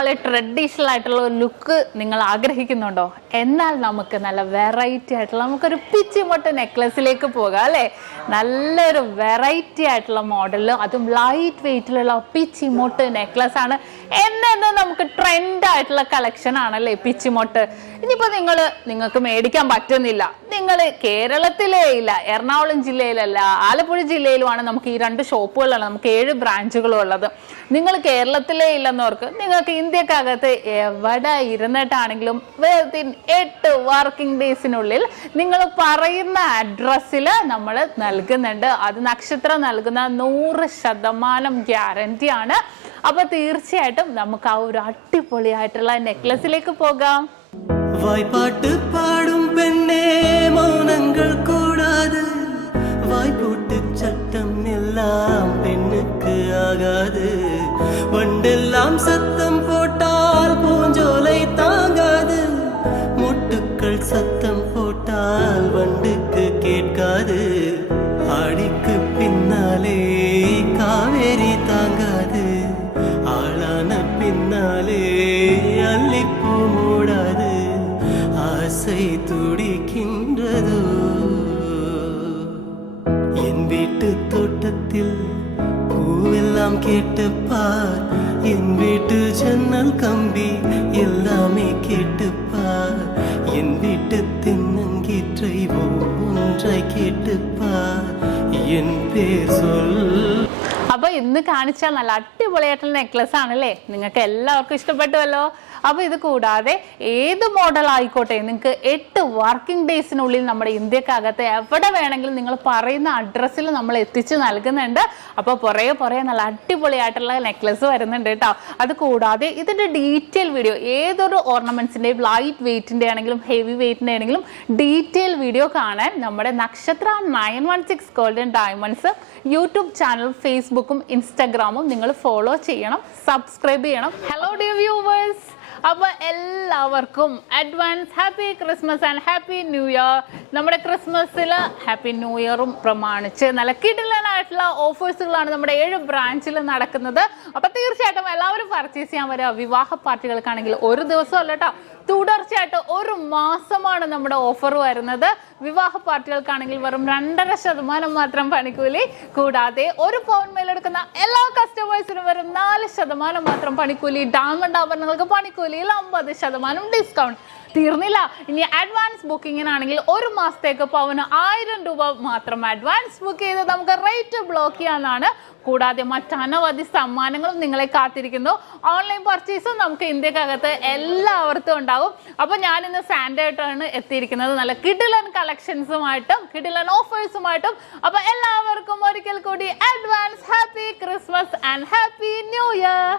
നാളെ ട്രഡീഷണൽ ആയിട്ടുള്ള ഒരു ലുക്ക് നിങ്ങൾ ആഗ്രഹിക്കുന്നുണ്ടോ? എന്നാൽ നമുക്ക് നല്ല വെറൈറ്റി ആയിട്ടുള്ള നമുക്കൊരു പിച്ചിമൊട്ട് നെക്ലസിലേക്ക് പോകാം അല്ലേ? നല്ലൊരു വെറൈറ്റി ആയിട്ടുള്ള മോഡലിൽ, അതും ലൈറ്റ് വെയിറ്റിലുള്ള പിച്ചിമൊട്ട് നെക്ലസ് ആണ്. എന്നു നമുക്ക് ട്രെൻഡ് ആയിട്ടുള്ള കളക്ഷൻ ആണല്ലേ പിച്ചിമൊട്ട്. ഇനിയിപ്പോൾ നിങ്ങൾക്ക് മേടിക്കാൻ പറ്റുന്നില്ല, നിങ്ങൾ കേരളത്തിലേ ഇല്ല, എറണാകുളം ജില്ലയിലല്ല, ആലപ്പുഴ ജില്ലയിലുമാണ് നമുക്ക് ഈ 2 ഷോപ്പുകളാണ്, നമുക്ക് 7 ബ്രാഞ്ചുകളും ഉള്ളത്. നിങ്ങൾ കേരളത്തിലേ ഇല്ലെന്നവർക്ക് നിങ്ങൾക്ക് ഇന്ത്യക്കകത്ത് എവിടെ ഇരുന്നിട്ടാണെങ്കിലും 8 വർക്കിംഗ് ഡേയ്സിനുള്ളിൽ നിങ്ങൾ പറയുന്ന അഡ്രസ്സിൽ നമ്മൾ നൽകുന്നുണ്ട്. അത് നക്ഷത്ര നൽകുന്ന 100% ഗ്യാരണ്ടി ആണ്. അപ്പൊ തീർച്ചയായിട്ടും നമുക്ക് ആ ഒരു അടിപൊളിയായിട്ടുള്ള നെക്ലസിലേക്ക് പോകാം. വായ്പാട്ട് പാടും പെണ്ണേ മൗനങ്ങൾ കൂടാതെ, വായ്പോട്ട് ചട്ടം എല്ലാം പെണ്ണുക്ക് ആകാது. വണ്ടെല്ലാം சத்தம் போட்டால் பூஞ்சோலை தாங்காது, முட்டுக்கள் சத்தம் போட்டால் வண்டுக்கு கேட்காது. ஆடிக்கு பின்னாலே காவேரி தாங்காது, ஆளான பின்னாலே அல்லிப்பூ மூடாது. ஆசை துடிக்கின்றதோ என் வீட்டு தோட்டத்தில் பூவெல்லாம் கேட்டுப்பார், என் வீட்டு ஜன்னல் கம்பி எல்லாமே கேட்டுப்பார், என் வீட்டு தென்னங்கீற்றை ஒன்றாய் கேட்டுப்பார், என் பேர் சொல். അപ്പൊ ഇന്ന് കാണിച്ചാൽ നല്ല അടിപൊളിയായിട്ടുള്ള നെക്ലസ് ആണല്ലേ? നിങ്ങൾക്ക് എല്ലാവർക്കും ഇഷ്ടപ്പെട്ടുവല്ലോ. അപ്പൊ ഇത് കൂടാതെ ഏത് മോഡൽ ആയിക്കോട്ടെ, നിങ്ങൾക്ക് 8 വർക്കിംഗ് ഡേയ്സിനുള്ളിൽ നമ്മുടെ ഇന്ത്യക്കകത്ത് എവിടെ വേണമെങ്കിലും നിങ്ങൾ പറയുന്ന അഡ്രസ്സിൽ നമ്മൾ എത്തിച്ച് നൽകുന്നുണ്ട്. അപ്പോൾ പുറകെ നല്ല അടിപൊളിയായിട്ടുള്ള നെക്ലസ് വരുന്നുണ്ട് കേട്ടോ. അത് കൂടാതെ ഇതിന്റെ ഡീറ്റെയിൽ വീഡിയോ, ഏതൊരു ഓർണമെന്റ്സിന്റെയും ലൈറ്റ് വെയിറ്റിന്റെ ആണെങ്കിലും ഹെവി വെയിറ്റിന്റെ ആണെങ്കിലും ഡീറ്റെയിൽ വീഡിയോ കാണാൻ നമ്മുടെ നക്ഷത്ര 916 ഗോൾഡൻ ഡയമണ്ട്സ് യൂട്യൂബ് ചാനൽ, ഫേസ്ബുക്കും ഇൻസ്റ്റാഗ്രാമും നിങ്ങൾ ഫോളോ ചെയ്യണം, സബ്സ്ക്രൈബ് ചെയ്യണം. ഹലോ ഡിയർ വ്യൂവേഴ്സ്, അപ്പൊ എല്ലാവർക്കും advance happy Christmas and happy new year. നമ്മുടെ ക്രിസ്മസിൽ ഹാപ്പി ന്യൂ ഇയറും പ്രമാണിച്ച് നല്ല കിടിലനായിട്ടുള്ള ഓഫേഴ്സുകളാണ് നമ്മുടെ 7 ബ്രാഞ്ചിൽ നടക്കുന്നത്. അപ്പൊ തീർച്ചയായിട്ടും എല്ലാവരും പർച്ചേസ് ചെയ്യാൻ വരിക. വിവാഹ പാർട്ടികൾക്കാണെങ്കിൽ ഒരു ദിവസം അല്ല കേട്ടോ, തുടർച്ചയായിട്ട് 1 മാസമാണ് നമ്മുടെ ഓഫർ വരുന്നത്. വിവാഹ പാർട്ടികൾക്കാണെങ്കിൽ വെറും 2.5% മാത്രം പണിക്കൂലി. കൂടാതെ 1 പൗൺ മേലെടുക്കുന്ന എല്ലാ കസ്റ്റമേഴ്സിനും വെറും 4% മാത്രം പണിക്കൂലി. ഡയമണ്ട് ആഭരണങ്ങൾക്ക് പണിക്കൂലിയിൽ 50% ഡിസ്കൗണ്ട്. തീർന്നില്ല, ഇനി അഡ്വാൻസ് ബുക്കിങ്ങിനാണെങ്കിൽ 1 മാസത്തേക്ക് പവന് 1000 രൂപ മാത്രം അഡ്വാൻസ് ബുക്ക് ചെയ്ത് നമുക്ക് റേറ്റ് ബ്ലോക്ക് ചെയ്യാനാണ്. കൂടാതെ മറ്റനവധി സമ്മാനങ്ങളും നിങ്ങളെ കാത്തിരിക്കുന്നു. ഓൺലൈൻ പർച്ചേസും നമുക്ക് ഇന്ത്യക്കകത്ത് എല്ലാവർക്കും ഉണ്ടാവും. അപ്പൊ ഞാൻ ഇന്ന് സാൻഡേ ആയിട്ടാണ് എത്തിയിരിക്കുന്നത്, നല്ല കിടിലൻ കളക്ഷൻസുമായിട്ടും കിടിലൻ ഓഫേഴ്സുമായിട്ടും. അപ്പൊ എല്ലാവർക്കും ഒരിക്കൽ കൂടി advance happy Christmas and happy new year.